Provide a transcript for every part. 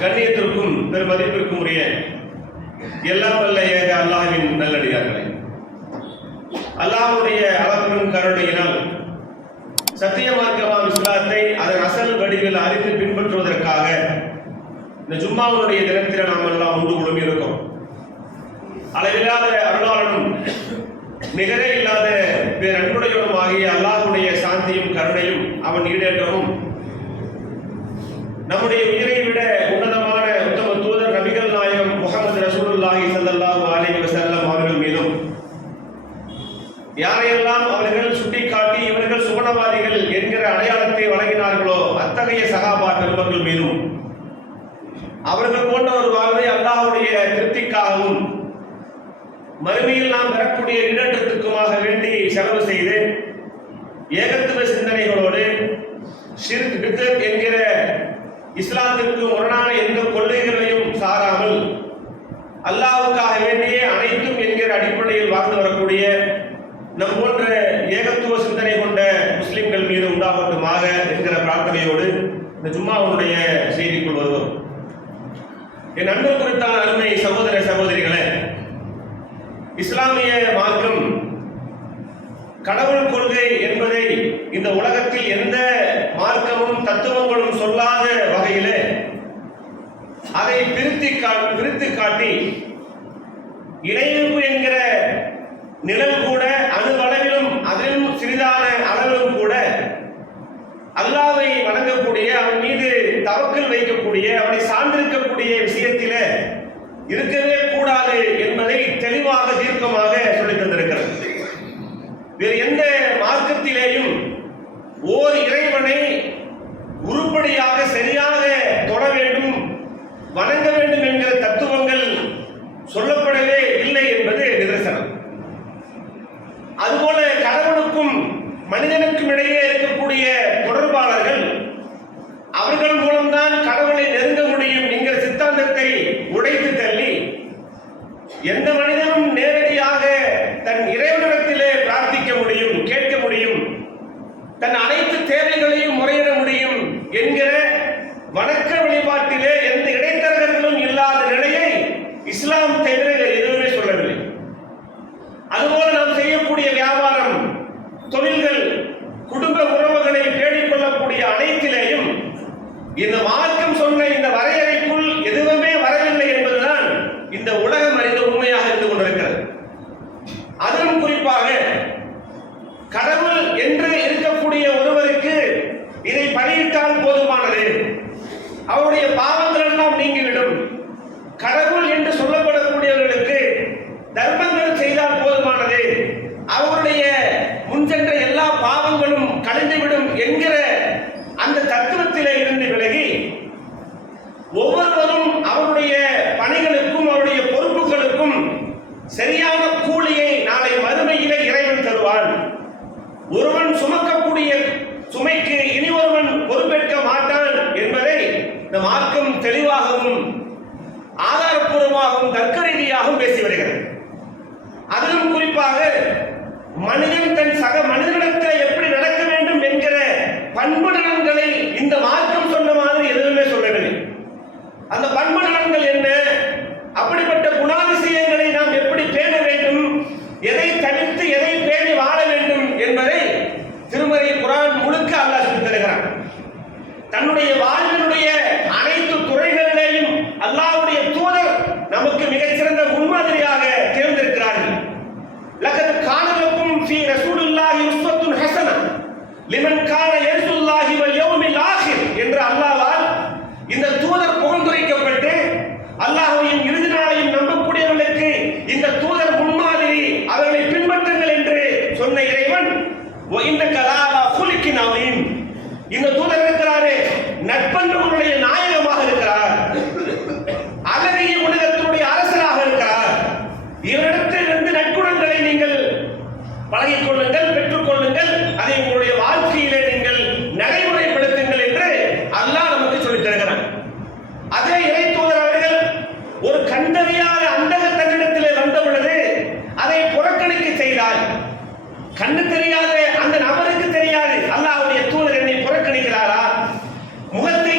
கண்ணியத்திற்கும் பெருமதிப்பிற்கும் உரிய எல்லாம் வல்ல ஏக அல்லாஹ்வின் நல்லடியார்களே, அல்லாஹ்வுடைய அளப்பெரும் கருணையினால் சத்திய மார்க்கமாம் இஸ்லாத்தை அதன் அசல் வடிவில் அறிந்து பின்பற்றுவதற்காக இந்த ஜும்மாவுடைய தினத்தில் நாம் எல்லாம் ஒன்று குழுமி இருக்கோம். அளவில்லாத அருளாளனும் நிகரே இல்லாத பேரன்புடையவனும் ஆகிய அல்லாஹ்வுடைய சாந்தியும் கருணையும் அவன் ஈடேற்றமும் நம்முடைய உயிரை விட உன்னதமான உத்தம தூதர் நபிகள் நாயகம் முஹம்மது ரசூலுல்லாஹி ஸல்லல்லாஹு அலைஹி வஸல்லம் அவர்கள் மீதும், யாரையெல்லாம் அவர்கள் சுட்டிக்காட்டி இவர்கள் சுவனவாதிகள் என்கிற அடையாளத்தை வழங்கினார்களோ அத்தகைய சஹாபா பெருமக்கள் மீதும், அவர்கள் போன்ற ஒரு வாழ்வை அல்லாஹ்வுடைய திருப்திக்காகவும் மறுமையில் நாம் பெறக்கூடிய ஈடேற்றத்துக்குமாக வேண்டி செலவு செய்து ஏகத்துவ சிந்தனைகளோடு ஷிர்க் பித்அத் என்கிற இஸ்லாத்திற்கு முரணான எந்த கொள்கைகளையும் சாராமல் அல்லாஹ்வுக்காக வேண்டிய அனைத்தும் என்கிற அடிப்படையில் வாழ்ந்து வரக்கூடிய நம் போன்ற ஏகத்துவ சிந்தனை கொண்ட முஸ்லிம்கள் மீது உண்டாகட்டுமாக என்கிற பிரார்த்தனையோடு இந்த ஜும்மாவுடைய செய்திக்குள் வருவோம். என் அன்பு குறித்தான அருமை சகோதர சகோதரிகளே, இஸ்லாமிய மார்க்கம் கடவுள் கொள்கை என்பதை இந்த உலகத்தில் எந்த மார்க்கமும் தத்துவங்களும் சொல்லாத வகையிலே அதை பிரித்து காட்டி இணைப்பு என்கிற நிழல் கூட அணுவளவிலும் அதிலும் சிறிதான அளவிலும் கூட அல்லாஹ்வை வணங்கக்கூடிய, அவன் மீது தவக்கல் வைக்கக்கூடிய, அவனை சார்ந்திருக்கக்கூடிய விஷயத்தில இருக்கவே கூடாது என்பதை தெளிவாக தீர்க்கமாக சொல்லித் தந்திருக்கிறது. வேறு எந்த மார்க்கத்திலேயும் ஓர் இறைவனை உருப்படியாக சரியாக தொட வேண்டும், வணங்க வேண்டும் என்கிற தத்துவங்கள் சொல்லப்படவே இல்லை என்பது நிதர்சனம். அதுபோல கடவுளுக்கும் மனிதனுக்கும் இடையே இருக்கக்கூடிய தொடர்பாளர்கள், அவர்கள் மூலம்தான் கடவுளை நெருங்க முடியும் என்கிற சித்தாந்தத்தை உடைத்து தள்ளி எந்த மனிதனும் நேரடியாக தன் இறைவனிடத்திலே பிரார்த்திக்க முடியும், கேட்க முடியும், தன் அனைத்து தேவைகளையும் முறையிட முடியும் என்கிற வணக்க வழிபாட்டிலே எந்த இடைத்தரகர்களும் இல்லாத நிலையை இஸ்லாம் தவிர எதுவுமே சொல்லவில்லை. அதுபோல நாம் செய்யக்கூடிய வியாபாரம், தொழில்கள், குடும்ப உறவுகளை தேடிக் கொள்ளக்கூடிய அனைத்திலேயும் இந்த மார்க்கம் சொன்ன இந்த வரையறைக்குள் எதுவுமே வரவில்லை என்பதுதான் இந்த உலகம் அறிந்த உண்மையாக இருந்து கொண்டிருக்கிறது. அதிலும் குறிப்பாக கடவுள் என்று இருக்கக்கூடிய ஒருவருக்கு இதை பலியிட்டால் போதுமானது, அவருடைய பாவங்கள் எல்லாம் நீங்கிவிடும். கடவுள் என்று சொல்லப்படக்கூடியவர்களுக்கு தர்மங்கள் செய்தால் போதுமானது, அவருடைய முன்சென்ற எல்லா பாவங்களும் கழிந்துவிடும் என்கிற அந்த தத்துவத்திலே இருந்து விலகி ஒவ்வொருவரும் அவருடைய பணிகளுக்கும் அவருடைய பொறுப்புகளுக்கும் சரியான கூலியை நாளை மறுமையிலே இறைவன் தருவான். ஒருவன் சுமக்கக்கூடிய சுமைக்கு இனி ஒருவன் பொறுப்பேற்க மாட்டான் என்பதை இந்த மார்க்கம் தெளிவாகவும் ஆதாரப்பூர்வமாகவும் தர்க்க ரீதியாகவும் பேசி வருகிறது. அதிலும் குறிப்பாக மனிதன் தன் சக மனிதனிடத்தில் எப்படி நடக்க வேண்டும் என்கிற பண்பு நலன்களை இந்த மார்க்கம் சொன்ன மாதிரி எதுவுமே சொல்லவில்லை. அந்த பண்பு நலன்கள் என்ன, அப்படிப்பட்ட குணாதிசயங்களை நாம் எப்படி பேண வேண்டும், எதை தனித்து எதை பேணி வாழ வேண்டும் என்பதை திருமறை குர்ஆன் முழுக்க அல்லாஹ் சொல்லித் தருகிறான். தன்னுடைய வாழ்வினுடைய அனைத்து துறைகளிலேயும் அல்லாஹ்வுடைய தூதர் நமக்கு மிகச்சிறந்த முன்மாதிரியாக தேர்ந்தெடுக்கிறார்கள். லகத் கான லக்கும் ஃபீ ரசூலில்லாஹி உஸ்வத்துன் ஹஸனா லிமன் கான யர்ஜுல்லாஹி வல் யௌமில் ஆகிர் என்று அல்லாஹ்வால் இந்த தூதர் புகழ்ந்துரைக்கப்பட்டு, அல்லாஹ்வையும் இறுதி நாளையும் நம்பக்கூடியவர்களுக்கு இந்த தூதர் முன்மாதிரி, அவர்களை பின்பற்றுங்கள் என்று சொன்ன இறைவன் வ இன்னக லஅலா குலிகின் அதீம், இந்த தூதர் இருக்கிறாரே நட்பண்புகளுடைய நாயகமாக இருக்கிறார், அழகிய உலகத்தினுடைய அரசராக இருக்கிறார். இவரிடத்திலிருந்து நற்குணங்களை நீங்கள் பழகிக் கொள்ளுங்கள், பெற்றுக் கொள்ளுங்கள், அதை உங்களுடைய வாழ்க்கையிலே நீங்கள் நடைமுறைப்படுத்துங்கள் என்று அல்லாஹ் நமக்கு சொல்லித் தருகிறார். அதே இறை தூதர் அவர்கள் ஒரு கண்டறியாத அந்தக தன்னிடத்திலே வந்த பொழுது அதை புறக்கணிக்க செய்தால், கண்ணு தெரியாத அந்த நபருக்கு தெரியாது அல்லாஹ்வுடைய தூதர் என்னை புறக்கணிக்கிறாரா, முகத்தை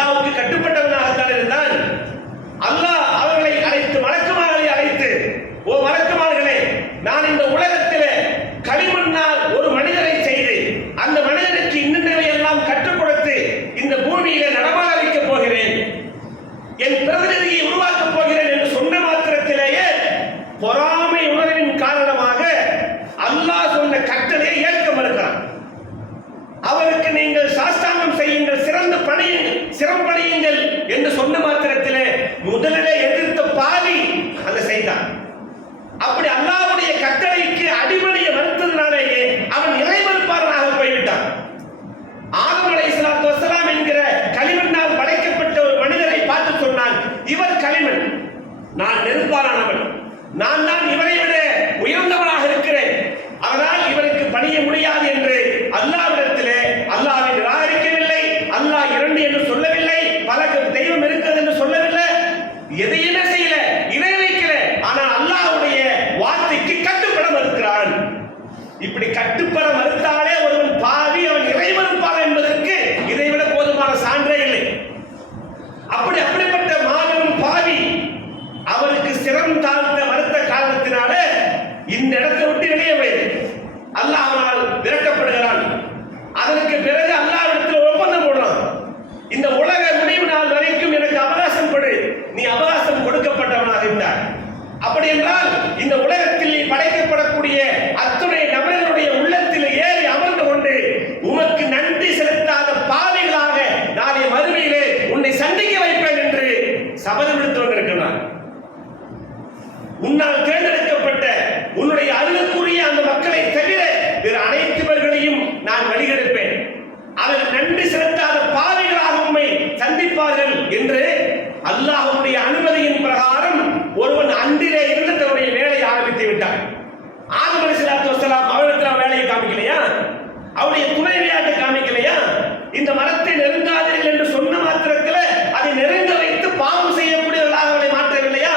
அல்லாஹ்வுக்கு கட்டுப்பட்டவனாகத்தான் இருந்தான். அல்லாஹ் அவர்களை அழைத்து மலக்குமார்களை அழைத்து, ஓ மலக்குமார்களே, நான் இந்த உலகத்திலே களிமண்ணால் ஒரு மனிதரை செய்து அந்த மனிதனுக்கு இன்னவை எல்லாம் கற்றுக் கொடுத்து இந்த பூமியிலே நடமாட வைக்கப் போகிறேன், என் பிரதிநிதியை உருவாக்கப் போகிறேன் என்று சொன்ன மாத்திரத்திலேயே பொறாமை உணர்வின் காரணமாக அல்லாஹ் சொன்ன கட்டளையை ஏற்க மறுக்கிறான். அவருக்கு நீங்கள் சாஸ்தாங்கம் செய்யுங்கள், சிறப்பணியுங்கள் என்று சொன்ன மாத்திரத்திலே முதலிலே எதிர்த்த பாவி அந்த செய்தான். அப்படி அல்லாஹ்வுடைய கட்டளைக்கு அடிபணிய மறுத்ததினாலேயே அவன் இறைமறுப்பாளனாக போய்விட்டான். ஆதம் அலைஹிஸ்ஸலாத்து வஸ்ஸலாம் என்கிற களிமண்ணால் படைக்கப்பட்ட ஒரு மனிதரை பார்த்து சொன்னான், இவர் களிமண், நான் நெருப்பாலானவன், நான் தான் இவரை விட உயர்ந்தவனாக இருக்கிறேன், அதனால் இவருக்கு பணிய முடியாது என்று அல்லாஹ்விடத்திலே அல்லாஹ்வை நிராகரிக்கவில்லை. அல்லாஹ் இரண்டு என்று சொல்லவில்லை, பல தெய்வம் இருக்கிறது என்று சொல்லவில்லை, எதையுமே செய்யல, இணை வைக்கல. ஆனால் அல்லாஹ்வுடைய வார்த்தைக்கு கட்டுப்பட மறுக்கிறான். இப்படி கட்டுப்பட மறுத்தாலே ஒருவன் பாவி, அவன் இறை மறுப்பான் என்பதற்கு இதைவிட போதுமான சான்றே இல்லை. அப்படிப்பட்ட மாபெரும் பாவி அவருக்கு சிரம் தாழ்த்த மறுத்த காரணத்தினால இந்த இடத்தை விட்டு வெளியே போய் அல்லாஹ் அவனால் விரட்டப்படுகிறான். அதற்கு பிறகு அல்லாஹ்விடத்தில் ஒப்பந்தம் போடுறான், இந்த உலக முடிவு நாள் வரைக்கும் எனக்கு அவகாசம் கொடு. நீ அவகாசம் கொடுக்கப்பட்டவனாக இருந்தார். அப்படி என்றால் இந்த உலகத்தில் படைக்கப்படக்கூடிய அத்துணை நபர்களுடைய உள்ளத்தில் ஏறி அமர்ந்து கொண்டு உமக்கு நன்றி செலுத்தாத பாவிகளாக நாளை மறுமையிலே உன்னை சந்திக்க வைப்பேன் என்று சபதம் எடுத்து வந்திருக்கிறார். உன்னால் தேர்ந்தெடுக்கப்பட்ட உன்னுடைய அருளுக்குரிய அந்த மக்களை தவிர வேறு அனைத்துவர்களையும் நான் வழிகெடுப்பேன், அவர்கள் நன்றி செலுத்தாத பாவிகளாக உம்மை சந்திப்பார்கள் என்று அல்லாஹ்வுடைய அனுமதியின் பிரகாரம் ஒருவன் அன்றிலே இருந்து தன்னுடைய வேலையை ஆரம்பித்து விட்டார். ஆதம் அலைஹிஸ்ஸலாத்து வஸ்ஸலாம் அவரிடத்தில் வேலையை காமிக்கலையா, அவருடைய துணைவியாட்டை காமிக்கலையா? இந்த மரத்தை நெருங்காதீர்கள் என்று சொன்ன மாத்திரத்தில் அதை நெருங்க வைத்து பாவம் செய்யக்கூடியவர்களாக அவளை மாற்றவில்லையா?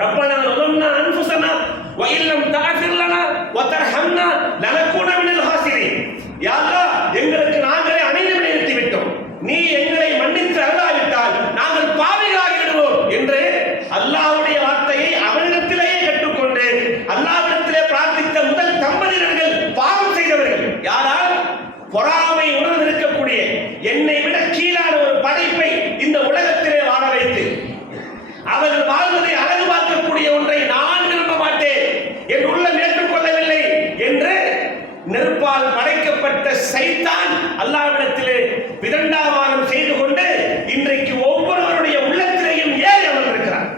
ரப்பனா ظلمنا انفسنا وان لم تغفر لنا وترحمنا لنكون من الخاسرين. யா அல்லாஹ், எங்களுக்கு நாங்களே அநீதி நிறுத்தி விட்டோம், நீ எங்களை மன்னித்து அருளாவிட்டால் நாங்கள் பாவிகளாகி விடுவோம் என்று அல்லாஹ்வுடைய வார்த்தையை அவனிடத்திலேயே கற்றுக்கொண்டு அல்லாஹ்விடத்திலே பிரார்த்தித்த முதல் தம்பதியர்கள் பாவம் செய்தவர்கள். யாரால்? பொறாமை உணர்ந்து இருக்கக்கூடிய என்னை விட கீழான ஒரு படைப்பை இந்த உலகத்திலே வாழ வைத்து அவர்கள் வாழ்வதை அழகு பார்க்கக்கூடிய ஒன்றை நான் விரும்ப மாட்டேன், என் உள்ளம் ஏற்றுக்கொள்ளவில்லை என்று நெருப்பால் படைக்கப்பட்ட சைத்தான் அல்லாஹ்விடத்திலே விதண்டாவாதம் செய்து கொண்டு இன்றைக்கு ஒவ்வொருவருடைய உள்ளத்திலேயும் ஏறி அமர்ந்திருக்கிறார்.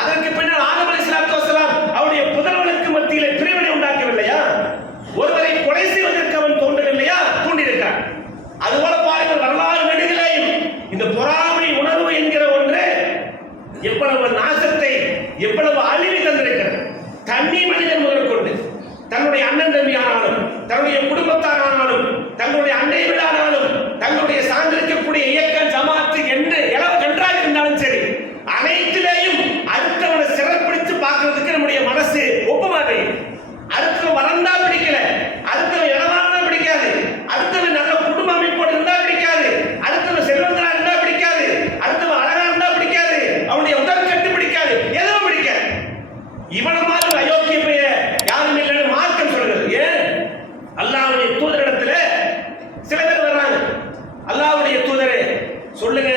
அதற்கு பின்னர் ஆதம் அலைஹிஸ்ஸலாத்து வஸ்ஸலாம் அவருடைய புதல்வனுக்கு மத்தியிலே பிரிவினை உண்டாக்கவில்லையா? ஒருவரை கொலை செய்வதற்கு அவன் தோன்றவில்லையா? தூண்டியிருக்கிறார். அதுபோல பாருங்கள், வரலாறு நெடுகிலேயும் இந்த பொறாமை உணர்வு என்கிற ஒன்று எவ்வளவு நாசத்தை, எவ்வளவு அழிவை தந்திருக்கிறது. தனி மனிதன் முதற்கொண்டு தன்னுடைய அண்ணன் தம்பி ஆனாலும், தன்னுடைய குடும்பத்தாரானாலும், தங்களுடைய அண்டை வீடானாலும், தங்களுடைய சார்ந்திருக்கக்கூடிய இயக்கம் ஜமாத்து என்று எவ்வளவு இருந்தாலும் சரி, அனைத்திலேயும் அடுத்தவனை சிறப்பிடித்து பார்க்கறதுக்கு நம்முடைய மனசு ஒப்புமாறு. அடுத்தவன் வளர்ந்தா பிடிக்கல, அடுத்தவன் இடமானா பிடிக்காது, அடுத்தவன் நல்ல குடும்ப அமைப்போடு இருந்தா பிடிக்காது, அடுத்தவன் செல்வந்தனா இருந்தா பிடிக்காது, அடுத்தவன் அழகா இருந்தா பிடிக்காது, அவனுடைய உடற்கட்டு பிடிக்காது, எதுவும் பிடிக்காது. இவன மாதிரி அயோக்கிய பெயர் யாரும் இல்லைன்னு மார்க்கம் சொல்கிறது. ஏன்? அல்லாஹ்வுடைய தூதரிடத்துல சில பேர் வர்றாங்க, அல்லாஹ்வுடைய தூதரே சொல்லுங்க,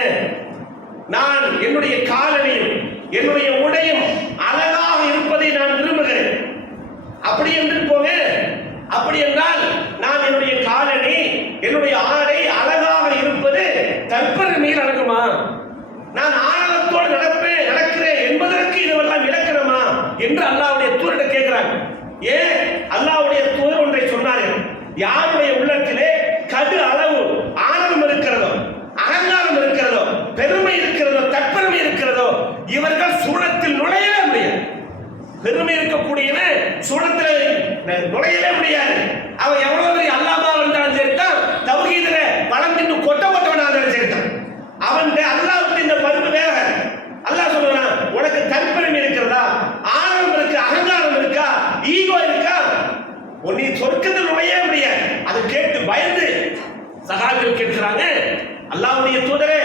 நான் என்னுடைய காலணியும் என்னுடைய உடையும் அழகாக இருப்பதை நான் விரும்புகிறேன். அப்படி என்று போங்க, அப்படி என்றால் நான் என்னுடைய காலணி என்னுடைய ஆடை அழகாக இருப்பது தற்பெருமையில் அடங்குமா? நான் ஆணவத்தோடு நடக்கிறேன் என்பதற்கு இதுவெல்லாம் இலக்கணமா என்று அல்லாஹ்வுடைய தூதரிடம் கேட்கிறாங்க. ஏன்? அல்லாஹ்வுடைய தூதர் ஒன்றை சொன்னார்கள், யாருடைய உள்ளத்திலே கடு அளவு ஆணவம் இருக்கிறதோ, அகங்காரம் இருக்கிறதோ, பெருமை இருக்கிறதோ, தற்பெருமை இருக்கிறதோ, இவர்கள் சூழத்தில் நுழையவே முடியாது. பெருமை இருக்கக்கூடியவன் சூழத்தில் நுழையவே முடியாது. அவன் எவ்வளவு பெரிய அல்லாமா இருந்தாலும் சரிதான், தௌஹீதுல பழம் தின்னு கொட்ட கொட்டவனா இருந்தாலும் சரிதான், அவன் அல்லாஹ்வுக்கு இந்த பண்பு வேற. அல்லாஹ் சொல்றான், உனக்கு தற்பெருமை இருக்கிறதா, ஆணவம் இருக்கு, அகங்காரம் இருக்கா, ஈகோ இருக்கா, நீ சொர்க்கத்தில் நுழைய முடியாது. அதை கேட்டு பயந்து சஹாபிகள் கேட்கிறாங்க, அல்லாஹ்வுடைய தூதரே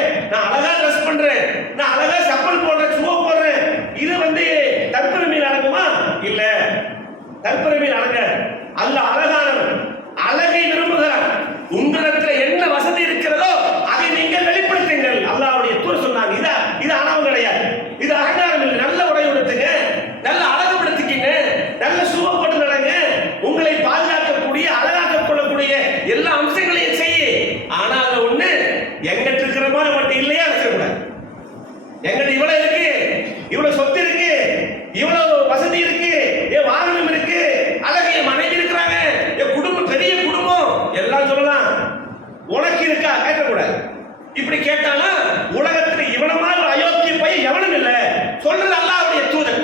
எங்கிட்ட இவ்வளவு இருக்கு, இவ்வளவு சொத்து இருக்கு, இவ்வளவு வசதி இருக்கு, என் வாகனம் இருக்கு, அழகு என் மனைவி இருக்கிறாங்க, என் குடும்பம் பெரிய குடும்பம் எல்லாம் சொல்லலாம். உனக்கு இருக்கா கேட்கக்கூடாது. இப்படி கேட்டானா உலகத்தில் இவன மாதிரி அயோக்கிய பையன் எவனும் இல்லை. சொல்றது அல்லாஹ்வுடைய தூதர்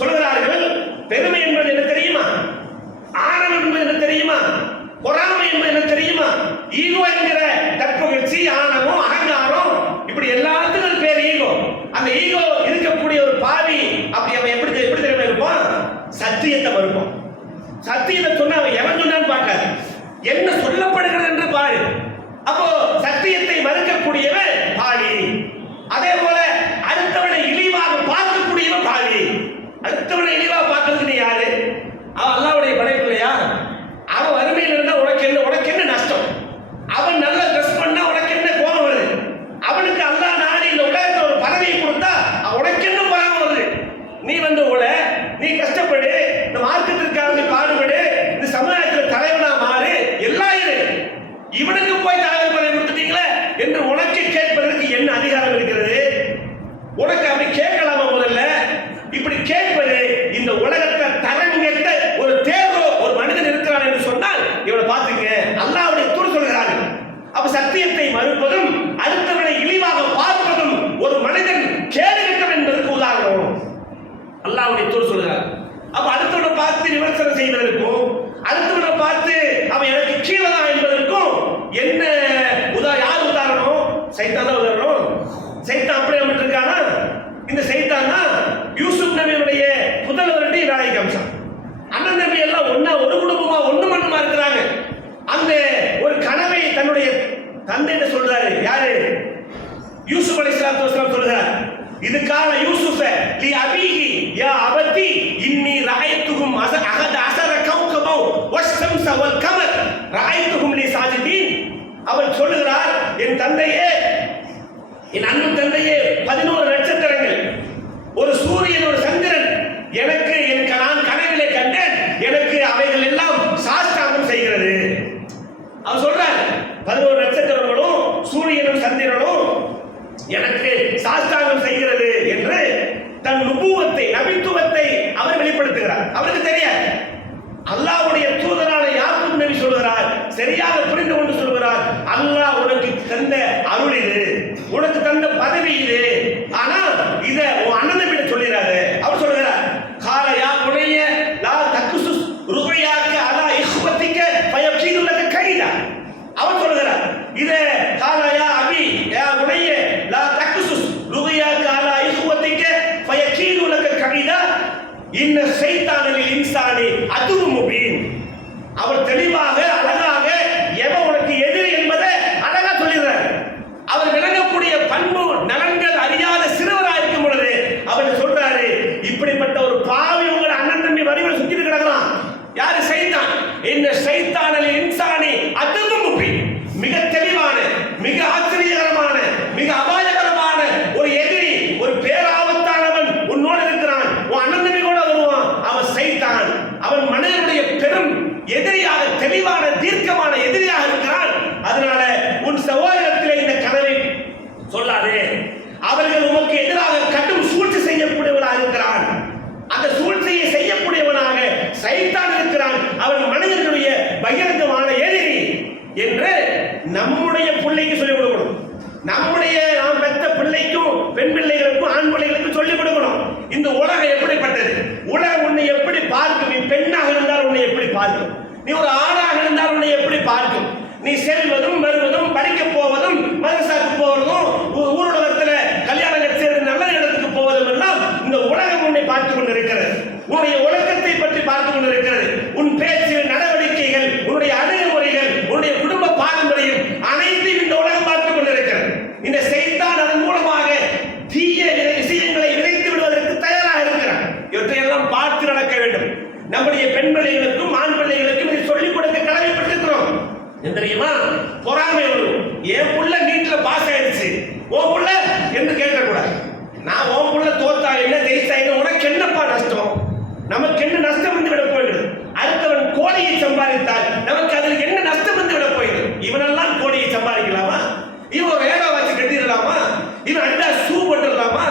சொல்கிறார்கள். பெருமை என்பது என்ன தெரியுமா? ஆணவம் என்பது என்ன தெரியுமா? பொறாமை என்பது என்ன தெரியுமா? ஈகோ என்கிற தற்புகழ்ச்சி, ஆணவம், அகங்காரம், இப்படி எல்லாத்துக்கும் பேர் ஈகோ. அந்த ஈகோ இருக்கக்கூடிய ஒரு பாவி அப்படி அவன் எப்படி தெரியுமா இருப்பான்? சத்தியத்தை மறுப்பான். சத்தியத்தை சொன்ன அவன் எவன் சொன்னான்னு பார்க்காது, என்ன சொல்லப்படுகிறது என்று பாரு. அப்போ சத்தியத்தை மறுக்கக்கூடியவன் பாவி. அதே போல அடுத்தவனை இழிவாக பார்க்கக்கூடியவன் பாவி. அடுத்தவனை இழிவாக பார்க்கறதுக்கு நீ யாரு? அவன் அல்லாஹ்வுடைய படைப்பு இல்லையா? அவன் வறுமையில் இருந்தா உனக்கு என்ன நஷ்டம்? அவன் நல்ல ட்ரெஸ் பண்ணா உனக்கு என்ன கோபம் வருது? அவனுக்கு அல்லாஹ் நாடி இந்த உலகத்தில் ஒரு பதவியை கொடுத்தா உனக்கு என்ன பயம் வருது? நீ நீ கஷ்டப்படு, இந்த மார்க்கத்திற்காக நீ பாடுபடு, இந்த சமுதாயத்தில் தலைவனா மாறு, எல்லாம் இரு. இவனுக்கு போய் தலைவர் பதவி கொடுத்துட்டீங்களே என்று உனக்கு கேட்பதற்கு என்ன அதிகாரம் இருக்கிறது? உனக்கு அப்படி கேட்கலாமா? முதல்ல இப்படி கேட்பது இந்த உலகத்தை தரம் கெட்ட ஒரு தேர்வோ ஒரு மனிதன் இருக்கிறான் என்று சொன்னால் இவனை பார்த்துங்க, அல்லாஹ்வுடைய தூதர் சொல்கிறார்கள். அப்ப சத்தியத்தை மறுப்பதும் அடுத்தவனை இழிவாக பார்ப்பதும் ஒரு மனிதன் கேடு கெட்டவன் என்பதற்கு உதாரணம். அல்லாஹ்வுடைய தூதர் சொல்கிறார். அப்ப அடுத்தவனை பார்த்து விமர்சனம் செய்வதற்கும் அடுத்தவனை பார்த்து அவன் எனக்கு கீழே தான் என்பதற்கும் என்ன யார் உதாரணம்? சைத்தான் தான் உதாரணம். சைத்தான் அப்படி இருக்கானா? இந்த சைத்தான் தான் யூசுப் நபியுடைய புதல்வருடைய வேலைக்கு அம்சம். அண்ணன் நபி எல்லாம் ஒன்னா ஒரு குடும்பமா ஒண்ணு மண்ணுமா இருக்கிறாங்க. அந்த ஒரு கனவை தன்னுடைய தந்தை சொல்றாரு. யாரு? யூசுப் அலைஹிஸ்ஸலாத்து வஸலாம் சொல்றார். இதுக்கான யூசுஃப லி அபீஹி யா அபதி இன்னி ரஅய்துஹும் அஹத அஸர கௌகபா வஷ்ஷம்ஸ வல் கமர் ரஅய்துஹும் லி சாஜிதீன். அவர் சொல்கிறார், என் தந்தையே, என் அன்பு தந்தையே, 11 நட்சத்திரங்கள், ஒரு சூரியன், ஒரு சந்திரன் எனக்கு நான் கனவிலே கண்டேன், எனக்கு அவைகள் எல்லாம் சாஷ்டாங்கம் செய்கிறது. அவர் சொல்றார், 11 நட்சத்திரங்களும் சூரியனும் சந்திரனும் எனக்கு சாஷ்டாங்கம் செய்கிறது என்று தன் நுபுவத்தை, நபித்துவத்தை அவர் வெளிப்படுத்துகிறார். அவருக்கு தெரியாது. அல்லாஹ்வுடைய தூதரான யாக்கூப் நபி சொல்கிறார், சரியாக புரிந்து கொண்டு சொல்கிறார், அல்லாஹ் உனக்கு தந்த அருள் இது, உனக்கு தந்த பதவி இது, ஆனா இத உன் அண்ணன் நபியிடம் சொல்லிடாத. அவர் சொல்கிறார், கால யா புனைய லா தக்குசுஸ் ருபையாக்க அலா இஹ்வதிக ஃபயகீது லக கைதா. அவர் சொல்கிறார், இத கால யா அபி யா புனைய லா தக்குசுஸ் ருபையாக்க அலா இஹ்வதிக ஃபயகீது லக கைதா இன்ன ஷைத்தானில் இன்சானி அதுவும் முபீன். அவர் தெளிவாக அழகாக எவன் உனக்கு எதிரி என்பதை அழகா சொல்லிடுறார். அவர் விளங்கக்கூடிய பண்பு நலன்கள் அறியாத சிறுவராக இருக்கும் பொழுது அவர் சொல்றாரு, இப்படிப்பட்ட ஒரு பாவி உங்கள் அண்ணன் தம்பி வடிவில் சுத்திட்டு கிடக்கலாம். யாரு? சைத்தான். இன்ன ஷைத்தானில் இன்சானி அதுவும் முபீன். மிக தெளிவான, மிக ஆச்சரியகரமான, மிக அபாயகரமான ஒரு எதிரி, ஒரு பேராபத்தானவன் உன்னோடு இருக்கிறான். உன் அண்ணன் தம்பி கூட வருவான். அவன் சைத்தான். அவன் மனிதனுடைய பெரும் எதிரியாக, தெளிவான தீர்க்கமான எதிரியாக இருக்கிறான். அதனால உன் சகோதரத்திலே இந்த கனவை சொல்லாதே. அவர்கள் உமக்கு எதிராக கடும் சூழ்ச்சி செய்யக்கூடியவனாக இருக்கிறான். அந்த சூழ்ச்சியை செய்யக்கூடியவனாக சைத்தான் இருக்கிறான். அவன் மனிதனுடைய பகிரங்கமான எதிரி என்று நம்முடைய பிள்ளைக்கு சொல்லிக் கொடுக்கணும். நம்முடைய நாம் பெற்ற பிள்ளைக்கும், பெண் பிள்ளைகளுக்கும், ஆண் பிள்ளைகளுக்கும் சொல்லிக் கொடுக்கணும். இந்த உலகம் எப்படிப்பட்டது, உலகம் உன்னை எப்படி பார்க்கும், நீ பெண்ணாக இருந்தால் உன்னை எப்படி பார்க்கும், நீ ஒரு ஆணாக இருந்தால் உன்னை எப்படி பார்க்கும், நீ செல்வதும் வருவதும் படிக்க போவதும் மதரசாக்கு போவதும் ஊருலகத்தில் கல்யாணம் கட்சி நல்ல இடத்துக்கு போவதும் எல்லாம் இந்த உலகம் உன்னை பார்த்து கொண்டிருக்கிறது. உன்னுடைய ஒழுக்கத்தை பற்றி பார்த்து கொண்டிருக்கிறது. உன் பேச்சு, நடவடிக்கைகள், உன்னுடைய அணுகுமுறைகள், உன்னுடைய குடும்ப பாரம்பரியம் அனைத்தையும் இந்த உலகம் பார்த்து கொண்டிருக்கிறது. இந்த சைத்தான் அதன் மூலமாக தீய விஷயங்களை விதைத்து விடுவதற்கு தயாராக இருக்கிறான். இவற்றையெல்லாம் பார்த்து நடக்க வேண்டும். நம்முடைய பெண் பிள்ளைகளுக்கும் ஆண் பிள்ளைகளுக்கும் இதை சொல்லிக் கொடுக்க கடமைப்பட்டிருக்கிறோம். தெரியுமா? பொறாமை வரும். என் புள்ள நீட்ல பாஸ் ஆயிடுச்சு, உன் புள்ள என்று கேட்கக்கூடாது. நான் உன் புள்ள தோத்தா என்ன ஜெயிச்சா என்ன, உனக்கு என்னப்பா நஷ்டம்? நமக்கு என்ன நஷ்டம் வந்து விட போயிடுது? அடுத்தவன் கோடியை சம்பாதித்தால் நமக்கு அதில் என்ன நஷ்டம் வந்து விட போயிடுது? இவனெல்லாம் கோடியை சம்பாதிக்கலாமா? இவன் வேலை வச்சு கட்டிடலாமா? இவன் அடிதா ஷூ போட்டுடலாமா?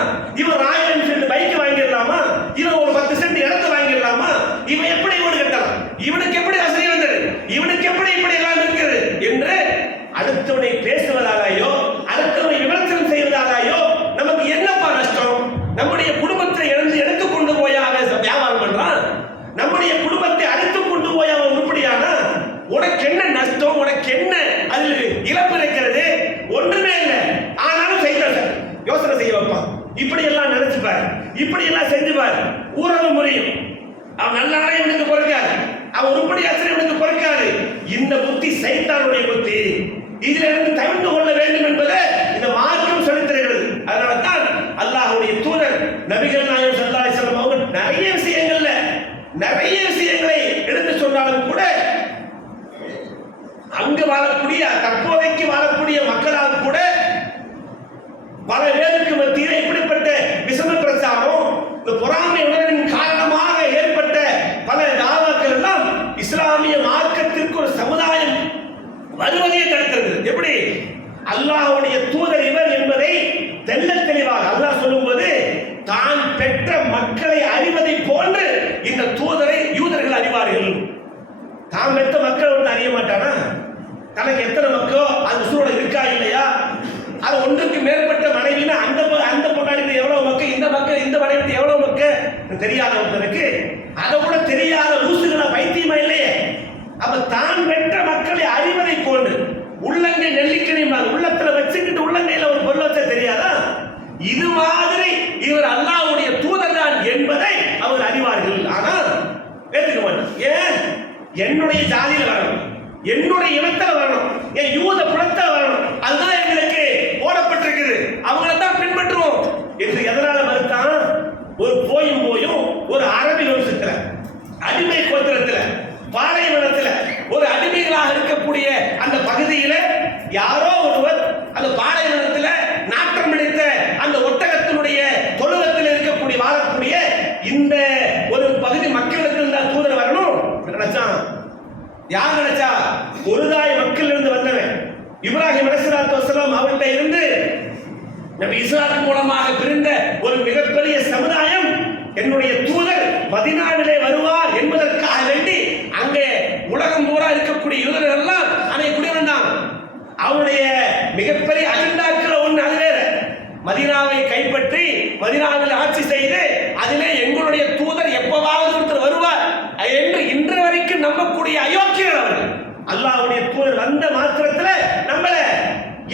யோசனை செய்ய வைப்பான். இப்படி எல்லாம் நினைச்சுப்பார், இப்படி எல்லாம் செஞ்சுப்பார். ஊரக முறையும் அவன் நல்ல இவனுக்கு பொறுக்காது, அவன் உருப்படி ஆசிரியர் இவனுக்கு பொறுக்காது. இந்த புத்தி சைத்தானுடைய புத்தி. இதுல இருந்து தவிர்த்து கொள்ள வேண்டும் என்பதை இந்த மார்க்கம் சொல்லித் தருகிறது. அதனால தான் அல்லாஹ்வுடைய தூதர் நபிகள் நாயகம் ஸல்லல்லாஹு அலைஹி வஸல்லம் அவங்க நிறைய விஷயங்களை எடுத்து சொன்னாலும் கூட அங்கு வாழக்கூடிய தற்போதைக்கு வாழக்கூடிய மக்களால் கூட பல பேருக்கு மத்தியில் இப்படிப்பட்ட விஷம பிரச்சாரம், இந்த பொறாமை உணர்வின் காரணமாக ஏற்பட்ட பல தாவாக்கள் எல்லாம் இஸ்லாமிய மார்க்கத்திற்கு ஒரு சமுதாயம் வருவதையே தடுக்கிறது. எப்படி? அல்லாஹ்வுடைய தூதர் இவர் என்பதை தெள்ள தெளிவாக அல்லாஹ் சொல்லும்போது தான் பெற்ற மக்களை அறிவதை போன்று இந்த தூதரை யூதர்கள் அறிவார்கள். தான் பெற்ற மக்கள் ஒன்று அறிய மாட்டானா? தனக்கு எத்தனை மக்களோ அது சூழல இருக்கா இல்லையா, அது ஒன்றுக்கு மேற்பட்ட மனைவினா அந்த பொண்டாடிக்கு எவ்வளவு மக்கள், இந்த மக்கள் இந்த மனைவிக்கு எவ்வளவு மக்கள் தெரியாத ஒருத்தனுக்கு அதை கூட தெரியாத லூசுகளா பைத்தியமா இல்லையே. அப்ப தான் பெற்ற மக்களை அறிவதை போன்று உள்ளங்கை நெல்லிக்கணி உள்ளத்துல வச்சுக்கிட்டு உள்ளங்கையில ஒரு பொருள் வச்ச தெரியாதா? இது மாதிரி இவர் அல்லாஹ்வுடைய தூதர் தான் என்பதை அவர் அறிவார்கள். ஆனால் ஏத்துக்க மாட்டார். ஏன்? என்னுடைய ஜாதியில வரணும், என்னுடைய இனத்துல வரணும், என் யூத குலத்துல வரணும், அதுதான் எங்களுக்கு போடப்பட்டிருக்குது, அவங்களை தான் பின்பற்றுவோம் என்று எதனால மறுத்தான்? ஒரு போயும் ஒரு அரபி வம்சத்துல அடிமை கோத்திரத்துல பாலைவனத்துல ஒரு அடிமைகளாக இருக்கக்கூடிய அந்த பகுதியில யாரோ ஒருவர் அந்த பாலைவனத்துல நாட்டம் பிடித்த அந்த ஒட்டகத்தினுடைய தொழுவத்தில் இருக்கக்கூடிய வாழக்கூடிய இந்த ஒரு பகுதி மக்களுக்கு இருந்தால் தூதர் வரணும் நினைச்சான். யார் நினைச்சா? ஒரு தாய் மக்கள் இருந்து வந்தவன் இப்ராஹிம் அலைஹிஸ்ஸலாத்து வஸலாம் அவர்கிட்ட இருந்து நபி இஸ்ஹாக் மூலமாக பிரிந்த ஒரு மிகப்பெரிய சமுதாயம் என்னுடைய தூதர் மதீனாவிலே வருவார் என்பதற்காக வேண்டி அங்கே உலகம் பூரா இருக்கக்கூடிய யூதர்கள் எல்லாம் அங்கே குடி வந்தாங்க. அவருடைய மிகப்பெரிய அஜெண்டாக்கள் ஒன்று அது வேற. மதீனாவை கைப்பற்றி மதீனாவில் ஆட்சி செய்து அதிலே எங்களுடைய தூதர் எப்பவாவது ஒருத்தர் வருவார் என்று இன்று வரைக்கும் நம்பக்கூடிய அயோக்கியர் அவர்கள். அல்லாஹ்வுடைய தூதர் வந்த மாத்திரத்துல நம்மள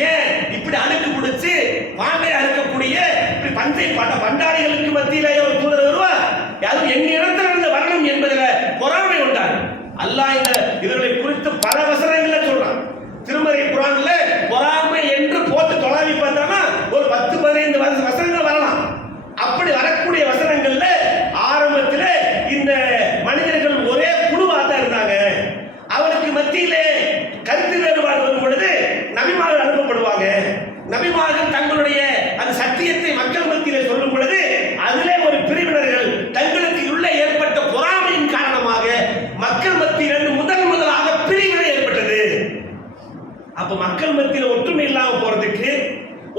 ஏன் இப்படி அழுக்கு பிடிச்சு பாண்டையா இருக்கக்கூடிய இப்படி பஞ்சை பண்டாரிகளுக்கு மத்தியிலே ஒரு தூதர் வருவார், யாரும் எங்க இடத்துல இருந்து வரணும் என்பதில் பொறாமை உண்டார். அல்லாஹ் இவர்களை குறித்து பல வசனங்களை சொல்றான். திருமறை குர்ஆன்ல பொறாமை என்று போட்டு தொலாவி பார்த்தானா ஒரு 10-15 வசனங்கள் வரலாம். அப்படி வரக்கூடிய வசனங்கள்ல ஆரம்பத்தில் இந்த மனிதர்கள் ஒரே குழுவாக தான் இருந்தாங்க. அவருக்கு மத்தியிலே கருத்து வேறுபாடு வரும் பொழுது நபிமார்கள் அனுப்பப்படுவாங்க. நபிமார்கள் தங்களுடைய அந்த சத்தியத்தை மக்கள் மத்தியிலே சொல்லும் பொழுது அதிலே ஒரு பிரிவினர்கள் தங்களுக்கு உள்ள ஏற்பட்ட பொறாமையின் காரணமாக மக்கள் மத்தியில் முதலாக பிரிவினை ஏற்பட்டது. அப்ப மக்கள் மத்தியில் ஒற்றுமை இல்லாம போறதுக்கு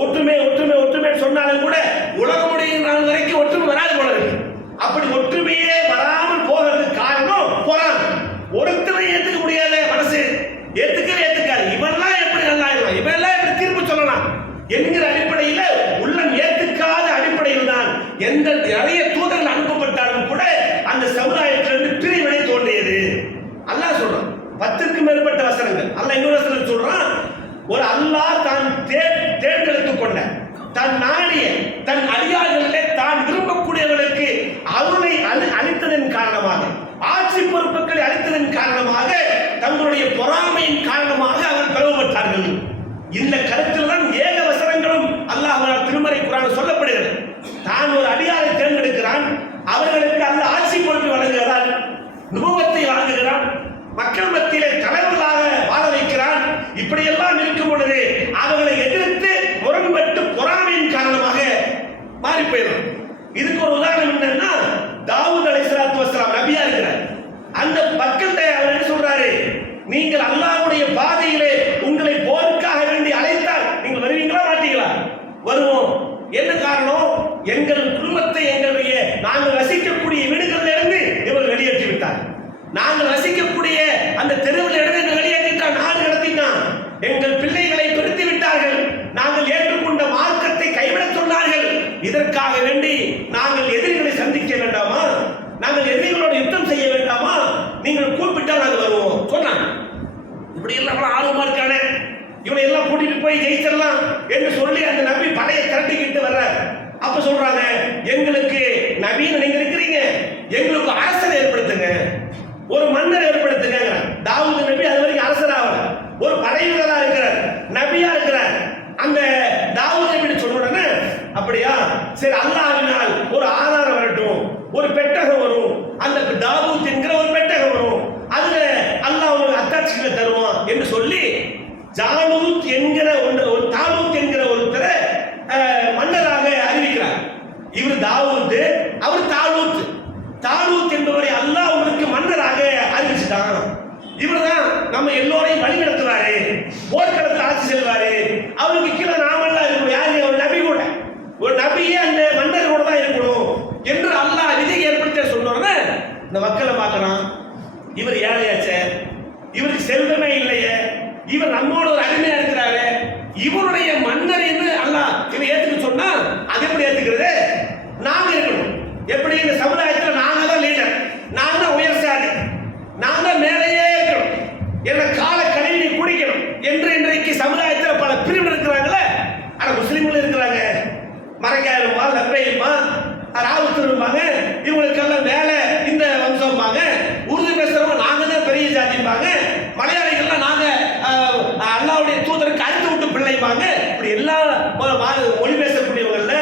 ஒற்றுமை சொன்னாலும் கூட உலகமுடைய நாள் வரைக்கும் ஒற்றுமை வராது போல இருக்கு. அப்படி ஒற்றுமையே வராமல் போகிறதுக்கு காரணம் பொறாமை. ஒருத்தரை ஏத்துக்க முடியாத மனசு ஏத்துக்காது. இவெல்லாம் எப்படி நல்லா இருக்கலாம், இவெல்லாம் எப்படி தீர்ப்பு சொல்லலாம் என்கிற அடிப்படையில் உள்ளம் ஏத்துக்காத அடிப்படையில் தான் எந்த நிறைய தூதர்கள் அனுப்பப்பட்டாலும் கூட அந்த சமுதாயத்திலிருந்து பிரிவினை தோன்றியது. அல்லாஹ் சொல்றான் 10க்கும் மேற்பட்ட வசனங்கள். அல்லாஹ் இன்னொரு வசனம் சொல்றான், ஒரு அல்லாஹ் தான் தேர்ந்தெடுத்துக் கொண்ட தன் நாடிய தன் அடியார்களிலே தான் விரும்பக்கூடியவர்களுக்கு அருளை அளித்ததன் காரணமாக, ஆட்சி பொறுப்புகளை அளித்ததன் காரணமாக, தங்களுடைய பொறாமையின் காரணமாக அவர் பிளவுபட்டார்கள். இந்த கருத்தில் தான் ஏக வசனங்களும் அல்லாஹ் திருமறை குர்ஆனில் சொல்லப்படுகிறது. தான் ஒரு அடியாரை தேர்ந்தெடுக்கிறான், அவர்களுக்கு அந்த ஆட்சி பொறுப்பை வழங்குகிறான், நுபுவத்தை வழங்குகிறான், மக்கள் மத்தியிலே தலைவர்களாக வாழ வைக்கிறான். இப்படியெல்லாம் இருக்கும் பொழுது அவர்களை எதிர்த்து முரண்பட்டு பொறாமையின் காரணமாக மாறி போயிடும். இதுக்கு ஒரு உதாரணம் என்னன்னா, தாவூத் அலைஹிஸ்ஸலாத்து வஸலாம் நபியா இருக்கிறார். அந்த மக்கள்கிட்ட அவர் என்ன சொல்றாரு, நீங்கள் அல்லாஹ்வுடைய பாதையிலே உங்களை போருக்காக வேண்டி அழைத்தால் நீங்கள் வருவீங்களா மாட்டீங்களா? வருவோம். என்ன காரணம்? எங்கள் குடும்பத்தை நாங்கள் வசிக்கக்கூடிய வீடுகளில் இருந்து இவர் வெளியேற்றி விட்டார். நாங்கள் வசிக்கக்கூடிய அந்த தெருவில் இருந்து வெளியேற்றிட்டான், நாடு நடத்திட்டான். எங்கள் பிள்ளைகளை பிரித்து விட்டார்கள். நாங்கள் ஏற்றுக்கொண்ட மார்க்கத்தை கைவிட சொன்னார்கள். இதற்காக வேண்டி நாங்கள் எதிரிகளை சந்திக்க வேண்டாமா? நாங்கள் எதிரிகளோடு யுத்தம் செய்ய வேண்டாமா? நீங்கள் கூப்பிட்டால் நாங்கள் வருவோம் சொன்னாங்க. இப்படி எல்லாம் ஆர்வமா இருக்கானே, இவனை எல்லாம் கூட்டிட்டு போய் ஜெயிச்சிடலாம் என்று சொல்லி அந்த நபி படையை திரட்டிக்கிட்டு அப்ப சொல்றாங்க, எங்களுக்கு நபின்னு நீங்க இருக்கிறீங்க, எங்களுக்கு அரசரை ஏற்படுத்துங்க, ஒரு மன்னர் ஏற்படுத்துங்க. தாவூது நபி அது வரைக்கும் அரசர் ஆகல, ஒரு படை வீரரா இருக்கிறார், நபியா இருக்கிறார். அந்த தாவூது நபி சொன்ன உடனே அப்படியா சரி, அல்லாஹ்வினால் ஒரு ஆதாரம் வரட்டும், ஒரு பெட்டகம் வரும், அந்த தாவூத் என்கிற ஒரு பெட்டகம் வரும், அதுல அல்லாஹ் உங்களுக்கு அத்தாட்சிகளை தருவான் என்று சொல்லி ஜாலூத் என்கிற ஒரு தாலூத் என்கிற ஒருத்தரை மன்னராக அறிவிக்கிறார். இவர் தாவூத், அவர் தாலூத். தாலூத் என்பவரை அல்லாஹ் உங்களுக்கு மன்னராக அறிவிச்சுட்டான். இவர் தான் நம்ம எல்லோரையும் வழி நடத்துவாரு, போர்க்களத்தில் ஆட்சி செல்வாரு, அவருக்கு கீழே நாமெல்லாம் இருக்கணும். யாரு? ஒரு நபி கூட, ஒரு நபியே அந்த மன்னர் கூட தான் இருக்கணும் என்று அல்லாஹ் விதை ஏற்படுத்த சொன்னோன்னு இந்த மக்களை பார்க்கறான். இவர் ஏழையாச்சே, இவருக்கு செல்வமே இல்லையே, இவர் நம்மோட ஒரு அடிமையா இருக்கிறாரு, இவருடைய மன்னர் என்று அல்லாஹ் இவர் ஏத்துக்க சொன்னா அது எப்படி ஏத்துக்கிறது? நாங்க இருக்கணும். எப்படி இந்த சமுதாயத்தில் நாங்க தான் லீடர், நான் தான் உயர் சாதி, நான் தான் மேலேயே இருக்கணும், என்ன கால கணினி குடிக்கணும் என்று இன்றைக்கு சமுதாயத்தில் பல பிரிவு இருக்கிறாங்களே. ஆனா முஸ்லிம்கள் இருக்கிறாங்க, மரக்காயிருமா, லப்பையுமா, ராவுத்திருப்பாங்க, இவங்களுக்கெல்லாம் வேலை இந்த வம்சம்பாங்க, உருது பேசுறவங்க நாங்க தான் பெரிய ஜாதிப்பாங்க, மலையாளிகள்லாம் நாங்க அல்லாவுடைய தூதருக்கு அடுத்து விட்டு பிள்ளைப்பாங்க. இப்படி எல்லா மொழி பேசக்கூடியவங்கள்ல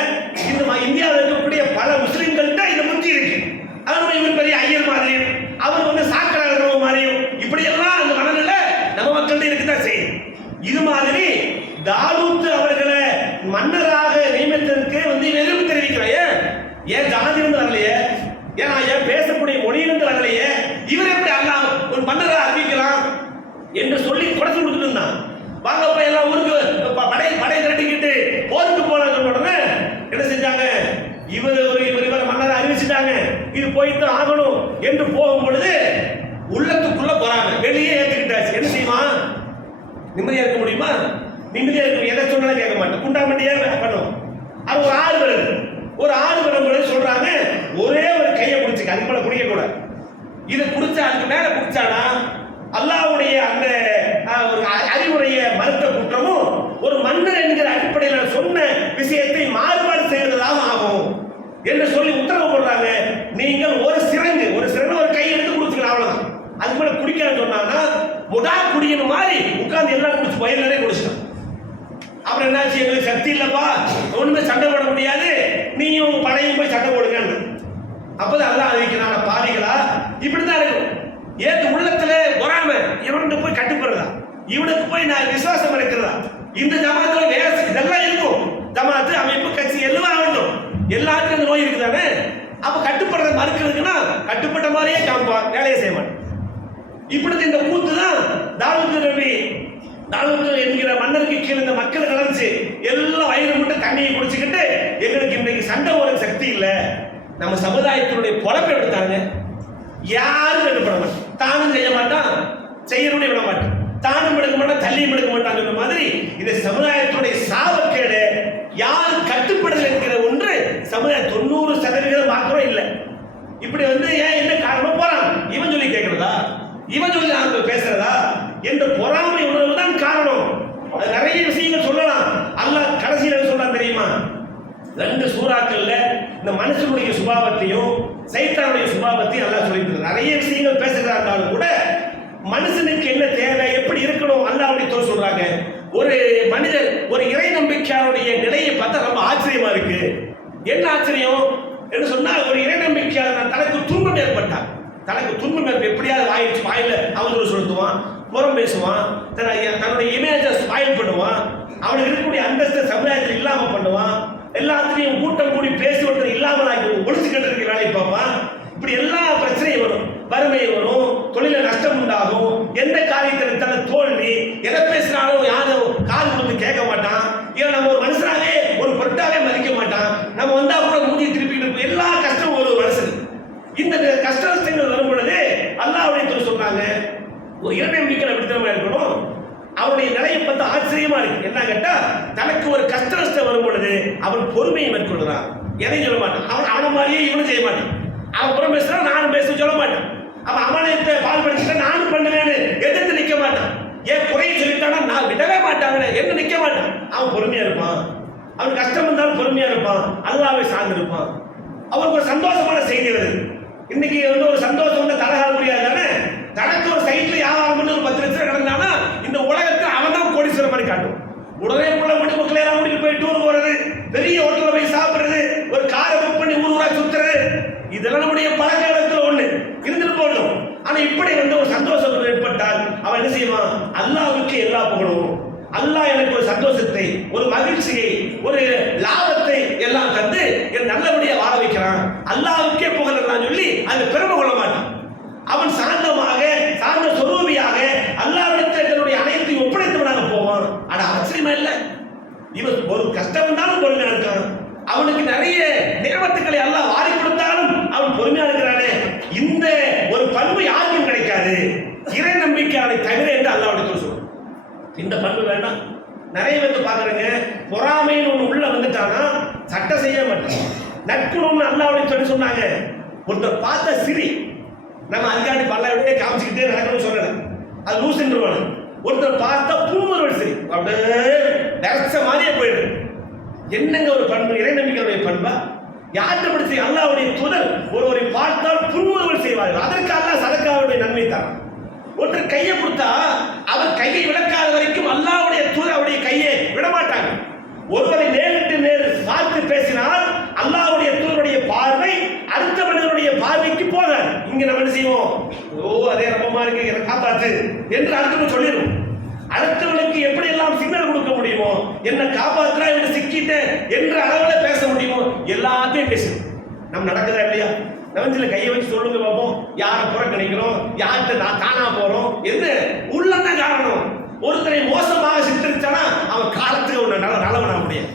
இந்த இந்தியாவில் இருக்கக்கூடிய பல முஸ்லிம்கள்ட்ட இந்த முத்தி இருக்கு. அதனால இவர் பெரிய ஐயர் மாதிரியும், அவர் வந்து சாக்கடை மாதிரியும், இப்படி எல்லாம் அந்த மனநிலை நம்ம மக்கள்கிட்ட இருக்குதான் செய்யும். இது மாதிரி தாலூத் அவர்களை மன்னராக நியமித்ததற்கு வந்து எதிர்ப்பு தெரிவிக்கிறேன். ஏன் ஜாதியிலிருந்து வரலையே, ஏன் ஏன் பேசக்கூடிய மொழியிலிருந்து வரலையே, இவர் எப்படி அல்லாஹ் ஒரு மன்னராக அறிவிக்கலாம் என்று சொல்லி குறைச்சு கொடுத்துட்டு இருந்தான். வாங்க போய் எல்லாம் ஊருக்கு படை திரட்டிக்கிட்டு போருக்கு போன உடனே என்ன செஞ்சாங்க, இவரை மன்னராக அறிவிச்சுட்டாங்க, இது போயிட்டு ஆகணும் என்று போகும் பொழுது உள்ளத்துக்குள்ள போறாங்க, வெளியே ஏத்துக்கிட்டாச்சு. என்ன செய்வான்? நிம்மதியா இருக்க முடியுமா? நிம்மதியா இருக்க எதை சொன்னாலும் கேட்க மாட்டேன், குண்டாமண்டியா பண்ணும். அது ஒரு ஆறு வருது, ஒரு ஆறு வரும்போது சொல்றாங்க, ஒரே ஒரு கையை குடிச்சுக்க, அதுக்கு மேல குடிக்க கூட, இதை குடிச்சா அதுக்கு மேல குடிச்சானா அல்லாஹ்வுடைய அந்த ஒரு அறிவுரையை மறுத்த குற்றமும் ஒரு மன்னர் என்கிற அடிப்படையில் சொன்ன விஷயத்தை மாறுபாடு செய்வதாக ஆகும் என்று சொல்லி உத்தரவு போடுறாங்க. நீங்கள் ஒரு சிறங்கு ஒரு கை எடுத்து குடிச்சுக்கலாம், அவ்வளவுதான். அதுக்கு மேல குடிக்க சொன்னாங்கன்னா முடா குடியின் மாதிரி உட்கார்ந்து எல்லாம் குடிச்சு வயல்லே குடிச்சிட்டான். அப்புறம் என்னாச்சு, எங்களுக்கு சக்தி இல்லப்பா, ஒண்ணுமே சண்டை போட முடியாது, நீயும் படையும் போய் சண்டை போடுங்க. அப்பதான் அல்லாஹ் அறிவிக்கிறான், பாவிகளா இப்படிதான் இருக்கும். ஏத்து உள்ளத்துல பொறாம, இவனுக்கு போய் கட்டுப்படுறதா, இவனுக்கு போய் நான் விசுவாசம் இருக்கிறதா, இந்த ஜமாத்துல வேற இதெல்லாம் இருக்கும், ஜமாத்து அமைப்பு கட்சி எல்லாம் ஆகட்டும், எல்லாத்துக்கும் அந்த நோய் இருக்குதானே. அப்ப கட்டுப்படுறத மறுக்கிறதுக்குன்னா கட்டுப்பட்ட மாதிரியே காமிப்பான், வேலையை செய்ய மாட்டான். இப்படி இந்த கூத்து தான் தாவூத் நபி, தாவூத் என்கிற மன்னருக்கு கீழே இந்த மக்கள் கலந்துச்சு, எல்லாம் வயிறு மட்டும் தண்ணியை குடிச்சுக்கிட்டு எங்களுக்கு இன்றைக்கு சண்டை ஒரு சக்தி இல்லை, நம்ம சமுதாயத்தினுடைய பொழப்பை எடுத்தாங்க, யாரும் கட்டுப்பட மாட்டான், தானும் செய்ய மாட்டான், செய்யணும்னு விட மாட்டான், தானும் எடுக்க மாட்டான், தள்ளியும் எடுக்க மாட்டான். இந்த மாதிரி இந்த சமுதாயத்துடைய சாபக்கேடு யாரும் கட்டுப்படுதல் என்கிற ஒன்று சமுதாயம் 90% பார்க்கிறோம் இல்லை. இப்படி வந்து ஏன் என்ன காரணம் போறான், இவன் சொல்லி கேட்கிறதா, இவன் சொல்லி நாங்கள் பேசுறதா என்ற பொறாமை உணர்வு தான் காரணம். அது நிறைய விஷயங்கள் சொல்லலாம். அல்லாஹ் கடைசியில சொல்றான் தெரியுமா, 2 சூறாக்கள்ல இந்த மனுஷனுடைய சுபாவத்தையும் சைத்தானுடைய சுபாவத்தையும் அல்லாஹ் சொல்லிட்டு நிறைய விஷயங்கள் பேசுகிறார்கள் கூட மனுஷனுக்கு என்ன தேவை, எப்படி இருக்கணும் அல்லாஹ்வுடைய சொல்றாங்க. ஒரு மனிதர், ஒரு இறை நம்பிக்கையாளருடைய நிலையை பார்த்தா ரொம்ப ஆச்சரியமா இருக்கு. என்ன ஆச்சரியம் என்று சொன்னால், ஒரு இறை நம்பிக்கையாளர் தனக்கு துன்பம் ஏற்பட்டார், தனக்கு துன்பம் எப்படியாவது வாயில அவதூறு செலுத்துவான், புறம் பேசுவான், தன்னுடைய இமேஜை ஸ்பாயில் பண்ணுவான், அவனுக்கு இருக்கக்கூடிய அந்தஸ்தை சமுதாயத்தில் இல்லாம பண்ணுவான், எல்லாத்திலையும் கூட்டம் கூடி பேசுவது இல்லாமல் ஒழிச்சு கட்டுறதுக்கு வேலையை பார்ப்பான். இப்படி எல்லா பிரச்சனையும் வரும், வறுமை வரும், தொழில நஷ்டம் உண்டாகும், எந்த காரியத்தில் தன்னை தோல்வி, எதை பேசினாலும் யாரும் காது வந்து கேட்க மாட்டான், ஏன் நம்ம ஒரு மனுஷனாவே ஒரு பொருட்டாவே மதிக்க மாட்டான், நம்ம வந்தா கூட மூஞ்சி திருப்பிட்டு இருப்போம், எல்லா கஷ்டமும் ஒரு மனுஷன். இந்த கஷ்டங்கள் வரும் பொழுது அல்லாஹ்வுடைய சொன்னாங்க, ஒரு இறை நம்பிக்கை அப்படித்தனமா இருக்கணும். அவருடைய நிலையை பார்த்து ஆச்சரியமா இருக்கு. என்ன கேட்டா, தனக்கு ஒரு கஷ்ட நஷ்டம் வரும் பொழுது அவன் பொறுமையை மேற்கொள்கிறான், எதையும் சொல்ல மாட்டான், அவனை மாதிரியே இவனும் செய்ய மாட்டான், அவன் புறம் பேசுறான் நானும் பேச சொல்ல மாட்டான், அவன் அமனத்தை பால் படிச்சுட்டா நானும் பண்ணுவேன்னு எதிர்த்து நிற்க மாட்டான், ஏன் குறைய சொல்லிட்டானா நான் விடவே மாட்டாங்க என்ன நிற்க மாட்டான், அவன் பொறுமையா இருப்பான். அவன் கஷ்டம் வந்தாலும் பொறுமையா இருப்பான், அல்லாஹ்வை சார்ந்து இருப்பான். அவருக்கு ஒரு சந்தோஷமான செய்தி வருது. இன்னைக்கு வந்து ஒரு சந்தோஷம் வந்து தலகால முடியாது தானே. தனக்கு ஒரு சைட்ல வியாபாரம் பண்ணி ஒரு 10 லட்சம் கிடந்தானா இந்த உலகத்தை அவன் தான் கோடீஸ்வரர் மாதிரி காட்டும். உடனே புள்ள மக்கள் எல்லாம் கூட்டிட்டு போய் டூர் போறது, பெரிய ஹோட்டல்ல போய் சாப்பிடுறது, ஒரு காரை புக் பண்ணி ஊர் ஊரா சுத்துறது, இதெல்லாம் நம்முடைய பழக்கத்துல ஒண்ணு இருந்துட்டு போகணும். ஆனா இப்படி வந்து ஒரு சந்தோஷம் ஏற்பட்டால் அவன் என்ன செய்வான்? அல்லாஹ்வுக்கு எல்லா புகழும், அல்லாஹ் எனக்கு ஒரு சந்தோஷத்தை, ஒரு மகிழ்ச்சியை, ஒரு லாபத்தை எல்லாம் தந்து என் நல்லபடியா வாழ வைக்கிறான், அல்லாஹ்வுக்கே புகழலாம் சொல்லி அதை பெருமை கொள்ள மாட்டான். அவன் சாந்தமாக சாந்த சொரூபியாக அல்லாஹ்விடத்தில் தன்னுடைய அனைத்தையும் ஒப்படைத்தவனாக போவான். ஆனா ஆச்சரியமா இல்ல, இவன் ஒரு கஷ்டம் வந்தாலும் பொறுமையா இருக்கான். அவனுக்கு நிறைய நியமத்துக்களை அல்லாஹ் வாரி கொடுத்தாலும் அவன் பொறுமையா இருக்கிறானே. இந்த ஒரு பண்பு யாருக்கும் கிடைக்காது, இறை நம்பிக்கையாளை தவிர என்று அல்லாஹ்விடத்தில் சொல்றான். இந்த பண்பு வேண்டாம். நிறைய பேர் பாக்குறேங்க, பொறாமைன்னு ஒண்ணு உள்ள வந்துட்டானா சட்டம் செய்ய மாட்டாங்க. நட்புணர்வு அல்லாஹ்வுடைய சொல்லி சொன்னாங்க. ஒருத்தர் பார்த்த சிரி, நம்ம அதுக்காண்டி பல்லாவிடையே காமிச்சுக்கிட்டே நடக்கணும்னு சொல்லல, அது லூசுன்றவானு. ஒருத்தர் பார்த்தா புன்முறுவல் சரி, அப்படியே நரச்ச மாதிரியே போயிடுது. என்னங்க ஒரு பண்பு, இறை நம்பிக்கையுடைய பண்பா? யார்கிட்ட படிச்சு? அல்லாஹ்வுடைய தூதர் ஒருவரை பார்த்தால் புன்முறுவல் செய்வார்கள். அதற்கு அல்லாஹ் சதக்காவுடைய நன்மை தான். ஒருத்தர் கையை கொடுத்தா அவர் கையை விளக்காத வரைக்கும் அல்லாஹ்வுடைய தூதர் அவருடைய கையை விடமாட்டாங்க. ஒருவரை நேரிட்டு நேர் பார்த்து பேசினால் அல்லாஹ்வுடைய தூதருடைய பார்வை அடுத்த மனிதனுடைய பார்வைக்கு போகாது. இங்க நம்ம என்ன செய்வோம்? ஓ அதே ரப்பமா இருக்கு, என்னை காப்பாற்று என்று அடுத்தவங்க சொல்லிடும். அடுத்தவனுக்கு எப்படி எல்லாம் சிக்னல் கொடுக்க முடியுமோ, என்ன காப்பாற்றுறா என்று சிக்கிட்டேன் என்ற அளவில் பேச முடியுமோ எல்லாத்தையும் பேசும். நம்ம நடக்குதா இல்லையா? நவஞ்சில கையை வச்சு சொல்லுங்க பார்ப்போம். யாரை புறக்கணிக்கிறோம், யார்கிட்ட நான் தானா போறோம் என்று உள்ளதான் காரணம். ஒருத்தரை மோசமாக சித்தரிச்சானா அவன் காலத்துக்கு ஒரு நல்லவனா முடியாது.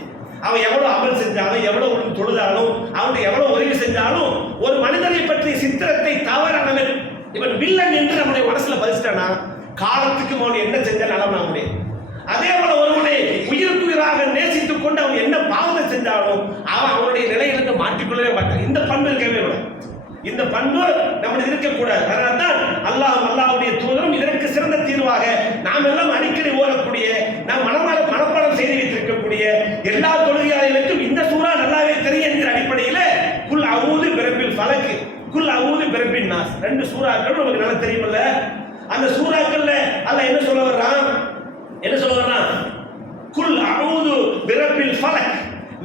அவன் எவ்வளவு அமல் செஞ்சாலும், எவ்வளவு தொழுதாலும், அவனுக்கு எவ்வளவு உதவி செஞ்சாலும் ஒரு மனிதனை பற்றிய சித்திரத்தை தவறானவன், இவன் வில்லன் என்று நம்முடைய மனசுல பதிச்சிட்டானா காலத்துக்கு அவன் என்ன செஞ்சால் நல்லவனா முடியாது. அதே போல ஒருவனை உயிருக்குயிராக நேசித்துக் கொண்டு அவன் என்ன பாவத்தை செஞ்சாலும் அவன் அவனுடைய நிலையிலிருந்து மாற்றிக்கொள்ளவே மாட்டான். இந்த பண்பு இருக்கவே கூடாது. இந்த பண்பு நம்மளுக்கு இருக்கக்கூடாது. அதனால்தான் அல்லாஹ்வுடைய தூதரும் இதற்கு சிறந்த தீர்வாக நாம் எல்லாம் அடிக்கடி ஓடக்கூடிய, நாம் மனப்பாடம் செய்து வைத்திருக்கக்கூடிய எல்லா தொழுகையாளர்களுக்கும் இந்த சூறா நல்லாவே தெரியும் என்கிற அடிப்படையில் குல் அஊது பிரபில் ஃபலக், குல் அஊது பிரபின் நாஸ், 2 சூறாக்கள் நமக்கு நல்லா தெரியுமில்ல. அந்த சூறாக்கள்ல அல்லாஹ் என்ன சொல்ல வர்றான்? குல் அஊது பிரபில் ஃபலக்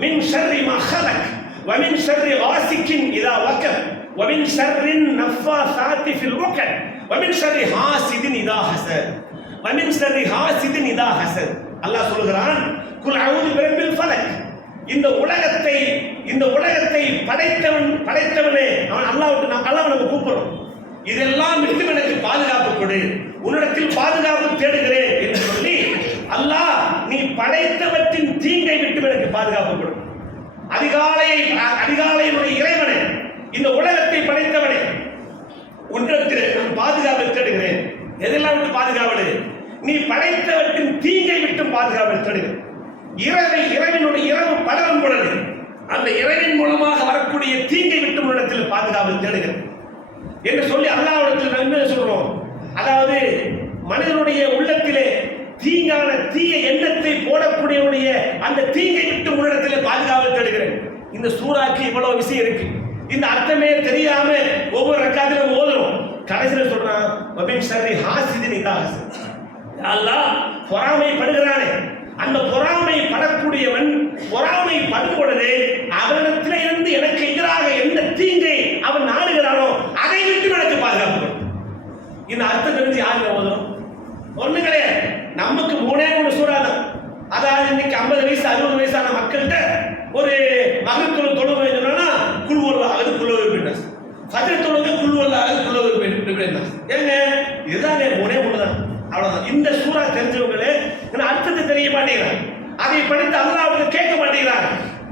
மின் ஷர்ரி மா ஹலக் வ மின் ஷர்ரி காசிகின் இதா வகப் வ மின் ஷர்ரின் நஃபாசாத்தி ஃபில் உகத் வ மின் ஷர்ரி ஹாசிதின் இதா ஹஸத் வ மின் ஷர்ரி ஹாசிதின் இதா ஹஸத். அல்லாஹ் சொல்கிறான், குல் அஊது பிரபில் ஃபலக். இந்த உலகத்தை படைத்தவனே அவன் அல்லாஹ்வை நம்ம கூப்பிடுறோம். இதெல்லாம் விட்டு எனக்கு பாதுகாப்பு கொடு, உன்னிடத்தில் பாதுகாப்பு தேடுகிறேன் என்று சொல்லி அல்லாஹ் நீ படைத்தவற்றின் தீங்கை விட்டு எனக்கு பாதுகாப்பு கொடு. அதிகாலையினுடைய இறைவனே, இந்த உலகத்தை படைத்தவனே, உன்னிடத்தில் நான் பாதுகாப்பு தேடுகிறேன். எதெல்லாம் விட்டு பாதுகாவடு? நீ படைத்தவற்றின் தீங்கை விட்டு பாதுகாப்பு தேடுகிறேன். இரவினுடைய இரவு பலரும் பொழுது அந்த இரவின் மூலமாக வரக்கூடிய தீங்கை விட்டு உன்னிடத்தில் பாதுகாப்பு தேடுகிறேன் என்று சொல்லி அல்லாஹ்விடத்தில் நம்ம என்ன சொல்றோம்? அதாவது மனிதனுடைய உள்ளத்திலே தீய எண்ணத்தை போடக்கூடியவனுடைய அந்த தீங்கை விட்டு உன்னிடத்தில் பாதுகாப்பு தேடுகிறேன். இந்த சூறாக்கு இவ்வளவு விஷயம் இருக்கு. இந்த அர்த்தமே தெரியாம ஒவ்வொரு ரக்காத்திலும் ஓதுறோம். கடைசியில் சொல்றான், வபின் ஷர்ரி ஹாசிதின் இதா ஹஸத். அல்லாஹ் பொறாமைப்படுகிறானே, அந்த பொறாமை படக்கூடியவன் பொறாமை படும் பொழுது அவனிடத்திலே இருந்து எனக்கு எதிராக எந்த தீங்கை அவன் நாடுகிறானோ அதை விட்டு எனக்கு பாதுகாப்பு. இந்த அர்த்தம் தெரிஞ்சு யாருங்க ஓதும்? ஒண்ணு கிடையாது. நமக்கு 3 சூறா தான். அதாவது இன்னைக்கு 50 வயசு 60 வயசான மக்கள்கிட்ட ஒரு மகத்துவ தொழுகை சொன்னா குல்வல்லாஹு குல்லுஹு ஃபஜ்ர் தொழுகை குல்வல்லாஹு குல்லுஹு. ஏங்க இதுதான் 3 தான், அவ்வளவுதான். இந்த சூறா தெரிஞ்சவங்களே அர்த்தத்தை தெரிய மாட்டேங்கிறாங்க, அதை படித்து அல்லாஹ்விடம் கேட்க மாட்டேங்கிறாங்க.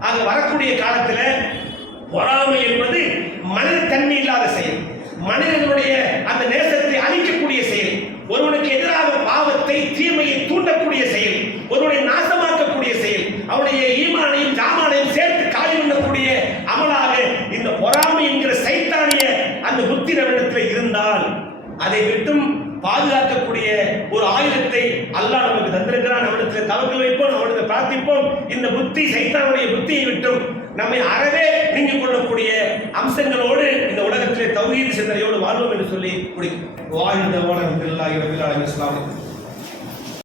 ஆக வரக்கூடிய காலத்துல பொறாமை என்பது மனித தன்மை இல்லாத செயல், மனிதனுடைய அந்த நேசத்தை அழிக்கக்கூடிய செயல், ஒருவனுக்கு எதிராக பாவத்தை தீமையை தூண்டக்கூடிய செயல், ஒருவனை நாசமாக்கக்கூடிய செயல், அவனுடைய ஈமானையும் ஜாமானையும் சேர்த்து காலி பண்ணக்கூடிய அமலாக இந்த பொறாமை என்கிற சைத்தானிய அந்த புத்தி நம்மிடத்தில் இருந்தால் அதை விட்டும் பாதுகாக்கக்கூடிய ஒரு ஆயுதத்தை அல்லாஹ் நமக்கு நமக்கு தந்திருக்கிறான், அவனுக்கு தவக்கல் வைப்போம், அவனுக்கு பிரார்த்திப்போம். இந்த புத்தி சைத்தானுடைய புத்தியை விட்டும் நம்மை அறவே நீங்கிக் கொள்ளக்கூடிய அம்சங்களோடு இந்த உலகத்திலே தௌஹீத் சிந்தனையோடு வாழ்வோம் என்று சொல்லி வாழ்ந்த